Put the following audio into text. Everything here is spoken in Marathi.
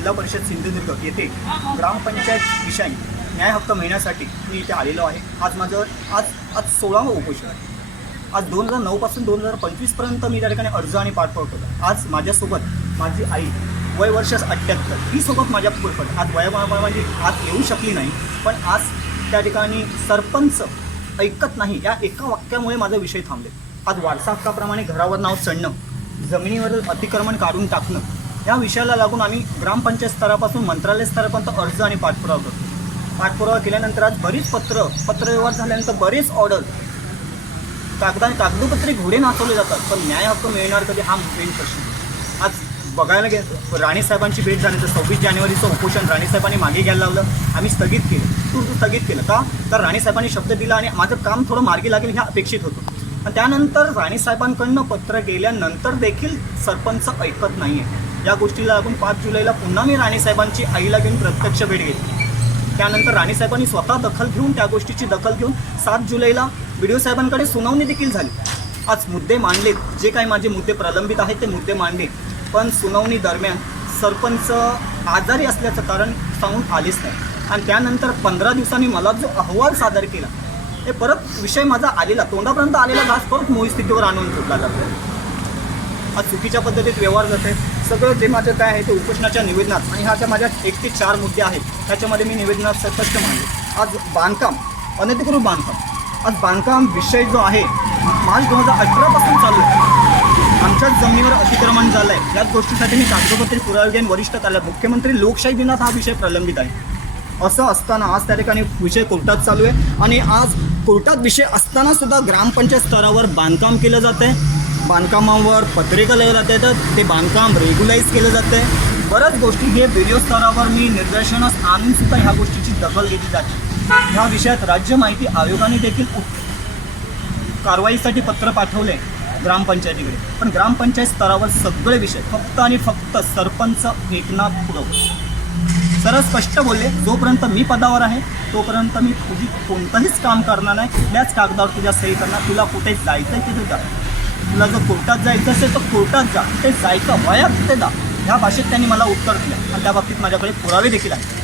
जिल्हा परिषद सिंधुदुर्ग येथे ग्रामपंचायत विषयी न्याय हक्क मिळण्यासाठी मी इथे आलेलो आहे. आज माझं आज आज सोळावं उपोषण आहे. आज दोन हजार नऊपासून दोन हजार पंचवीसपर्यंत मी त्या ठिकाणी अर्ज आणि पाठपुरावा केला आज माझ्यासोबत माझी आई वय वर्ष अठ्ठ्याहत्तर ही सोबत माझ्या पुरपट आज वया आत येऊ शकली नाही पण आज त्या ठिकाणी सरपंच ऐकत नाही या एका वाक्यामुळे माझा विषय थांबले आज वारसा हक्काप्रमाणे घरावर नाव चढणं जमिनीवर अतिक्रमण काढून टाकणं या विषयाला लागून आम्ही ग्रामपंचायत स्तरापासून मंत्रालय स्तरापर्यंत अर्ज आणि पाठपुरावा करतो. पाठपुरावा केल्यानंतर आज बरीच पत्र पत्रव्यवहार झाल्यानंतर बरेच ऑर्डर कागदा कागदोपत्री घोडे नाचवले जातात पण न्याय हक्क मिळणार कधी हा मेन प्रश्न. आज बघायला गेलं राणीसाहेबांची भेट झाली तर सव्वीस जानेवारीचं उपोषण राणीसाहेबांनी मागे घ्यायला लावलं आम्ही स्थगित केलं तू स्थगित केलं का? तर राणीसाहेबांनी शब्द दिला आणि माझं काम थोडं मार्गी लागेल हे अपेक्षित होतं. आणि त्यानंतर राणेसाहेबांकडनं पत्र गेल्यानंतर देखील सरपंच ऐकत नाही आहे या गोष्टीला लागून पाच जुलैला पुन्हा मी राणीसाहेबांची आईला घेऊन प्रत्यक्ष भेट घेतली. त्यानंतर राणीसाहेबांनी स्वतः दखल घेऊन त्या गोष्टीची दखल घेऊन सात जुलैला बी साहेबांकडे सुनावणी देखील झाली. आज मुद्दे मांडलेत. जे काही माझे मुद्दे प्रलंबित आहेत ते मुद्दे मांडले पण सुनावणी दरम्यान सरपंच आजारी असल्याचं कारण सांगून आलेच नाही. आणि त्यानंतर पंधरा दिवसांनी मला जो अहवाल सादर केला हे परत विषय माझा आलेला तोंडापर्यंत आलेला घास परत मोही स्थितीवर आणून फुटला जातो आज चुकीच्या पद्धतीत व्यवहार जात आहे सगळं जे माझं काय आहे ते उपोषणाच्या निवेदनात आणि ह्याच्या माझ्या एक ते चार मुद्दे आहेत त्याच्यामध्ये मी निवेदनात स्पष्ट मांडले. आज बांधकाम अनधिकृत बांधकाम. आज बांधकाम विषय जो आहे मार्च दोन हजार अठरापासून चालू आहे. आमच्याच जमिनीवर अतिक्रमण झालं आहे याच गोष्टीसाठी मी कागदपत्री पुरावे घेऊन वरिष्ठ कार्यालय मुख्यमंत्री लोकशाही दिनात हा विषय प्रलंबित आहे. असं असताना आज त्या ठिकाणी विषय कोर्टात चालू आहे. आणि आज कोर्टात विषय असताना सुद्धा ग्रामपंचायत स्तरावर बांधकाम केलं जातं आहे बांधकामावर पत्रिका लिहिल्या जाते तर ते बांधकाम रेग्युलाइज केलं जाते. आहे बऱ्याच गोष्टी हे व्हिडिओ स्तरावर मी निदर्शनास आणून सुद्धा ह्या गोष्टीची दखल घेतली जाते. ह्या विषयात राज्य माहिती आयोगाने देखील कारवाईसाठी पत्र पाठवले ग्रामपंचायतीकडे. पण ग्रामपंचायत स्तरावर सगळे विषय फक्त आणि फक्त सरपंच एकनाथ पुरव सरळ स्पष्ट बोलले जोपर्यंत मी पदावर आहे तोपर्यंत मी तुझी कोणतंहीच काम करणार नाही. कुठल्याच कागदावर तुझ्या सही करणार तुला कुठे जायचं आहे तिथे जा. तुला जर कोर्टात जायचं असेल तर कोर्टात जा. ते जायचं वयात ते जा? ह्या भाषेत त्यांनी मला उत्तर दिलं. आणि त्या बाबतीत माझ्याकडे पुरावे देखील आहेत.